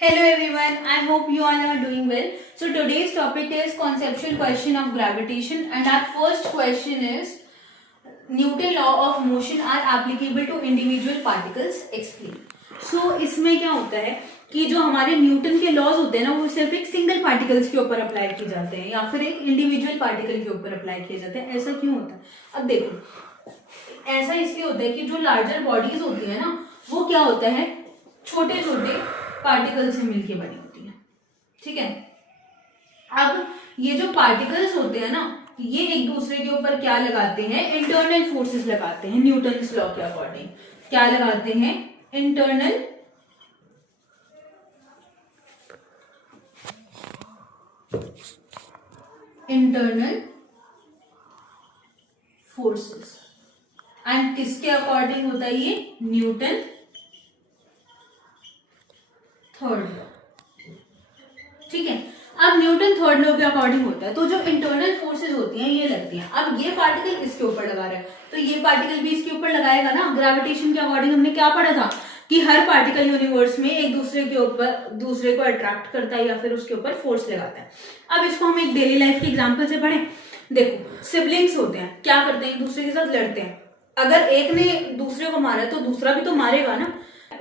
Hello everyone, I hope you all are doing well. So today's topic is conceptual question of gravitation and our first question is Newton law of motion are applicable to individual particles, explain. So इसमें क्या होता है कि जो हमारे Newton के laws होते हैं ना वो सिर्फ एक सिंगल पार्टिकल्स के ऊपर अप्लाई किए जाते हैं या फिर एक इंडिविजुअल पार्टिकल के ऊपर अप्लाई किए जाते हैं. ऐसा क्यों होता है? अब देखो ऐसा इसलिए होता है कि जो लार्जर बॉडीज होती है ना वो क्या होता है छोटे छोटे पार्टिकल से मिलके बनी होती है. ठीक है. अब ये जो पार्टिकल्स होते हैं ना ये एक दूसरे के ऊपर क्या लगाते हैं? इंटरनल फोर्सेस लगाते हैं. न्यूटन्स लॉ के अकॉर्डिंग क्या लगाते हैं? Internal forces. एंड किसके अकॉर्डिंग होता है ये? Newton third law. ठीक है. अब न्यूटन थर्ड लॉ के अकॉर्डिंग होता है तो जो इंटरनल फोर्सेस होती हैं ये लगती हैं. अब ये पार्टिकल इसके ऊपर लगा रहा है तो ये पार्टिकल भी इसके ऊपर लगाएगा ना. ग्रेविटेशन के अकॉर्डिंग हमने क्या पढ़ा था कि हर पार्टिकल यूनिवर्स में एक दूसरे के ऊपर दूसरे को अट्रैक्ट करता है या फिर उसके ऊपर फोर्स लगाता है. अब इसको हम एक डेली लाइफ के एग्जांपल से पढ़ें. देखो सिबलिंग्स होते हैं क्या करते हैं? एक दूसरे के साथ लड़ते हैं. अगर एक ने दूसरे को मारा तो दूसरा भी तो मारेगा ना.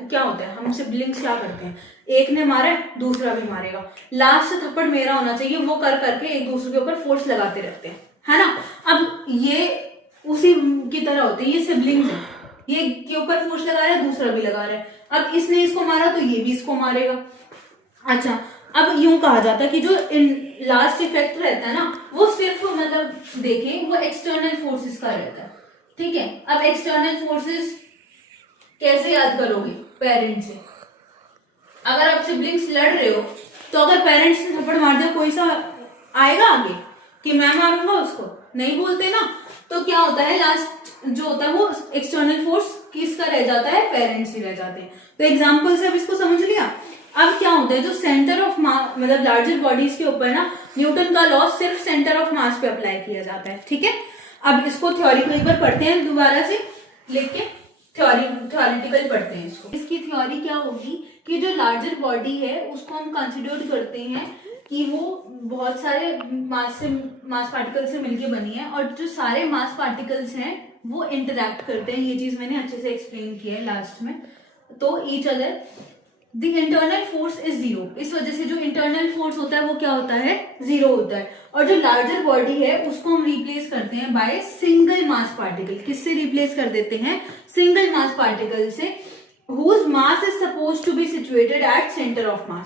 क्या होता है हम सिबलिंग्स क्या करते हैं? एक ने मारा दूसरा भी मारेगा. लास्ट से थप्पड़ मेरा होना चाहिए वो कर करके एक दूसरे के ऊपर फोर्स लगाते रहते हैं है ना. अब ये उसी की तरह होते हैं. ये सिबलिंग्स है. ये के ऊपर फोर्स लगा रहा है दूसरा भी लगा रहा है. अब इसने इसको मारा तो ये भी इसको मारेगा. अच्छा अब यूं कहा जाता है कि जो लास्ट इफेक्ट रहता है ना वो सिर्फ मतलब देखें वो एक्सटर्नल फोर्सेस का रहता है. ठीक है. अब एक्सटर्नल फोर्सेस कैसे याद करोगे? पेरेंट्स से. अगर आप सिबलिंग्स लड़ रहे हो तो अगर पेरेंट्स ने थप्पड़ मार दिया कोई सा आएगा आगे कि मैं मारूंगा उसको? नहीं बोलते ना. तो क्या होता है लास्ट जो होता है वो एक्सटर्नल फोर्स किसका रह जाता है? पेरेंट्स ही रह जाते हैं. तो एग्जांपल से अब इसको समझ लिया. अब क्या होता है जो सेंटर ऑफ मास मतलब लार्जर बॉडीज के ऊपर ना न्यूटन का लॉ सिर्फ सेंटर ऑफ मास पे अप्लाई किया जाता है. ठीक है. अब इसको थ्योरी को एक बार पढ़ते हैं दोबारा से लिख के. थ्योरेटिकल पढ़ते हैं इसको. इसकी थ्योरी क्या होगी कि जो लार्जर बॉडी है उसको हम कंसिडर करते हैं कि वो बहुत सारे मास पार्टिकल से मिलके बनी है और जो सारे मास पार्टिकल्स हैं वो इंटरैक्ट करते हैं. ये चीज मैंने अच्छे से एक्सप्लेन किया है लास्ट में. तो each other the internal force is zero. इस वजह से जो इंटरनल फोर्स होता है वो क्या होता है? जीरो होता है. और जो लार्जर बॉडी है उसको हम रिप्लेस करते हैं बाय सिंगल मास पार्टिकल. किससे रिप्लेस कर देते हैं? सिंगल मास पार्टिकल से whose mass is supposed to be situated at center of mass.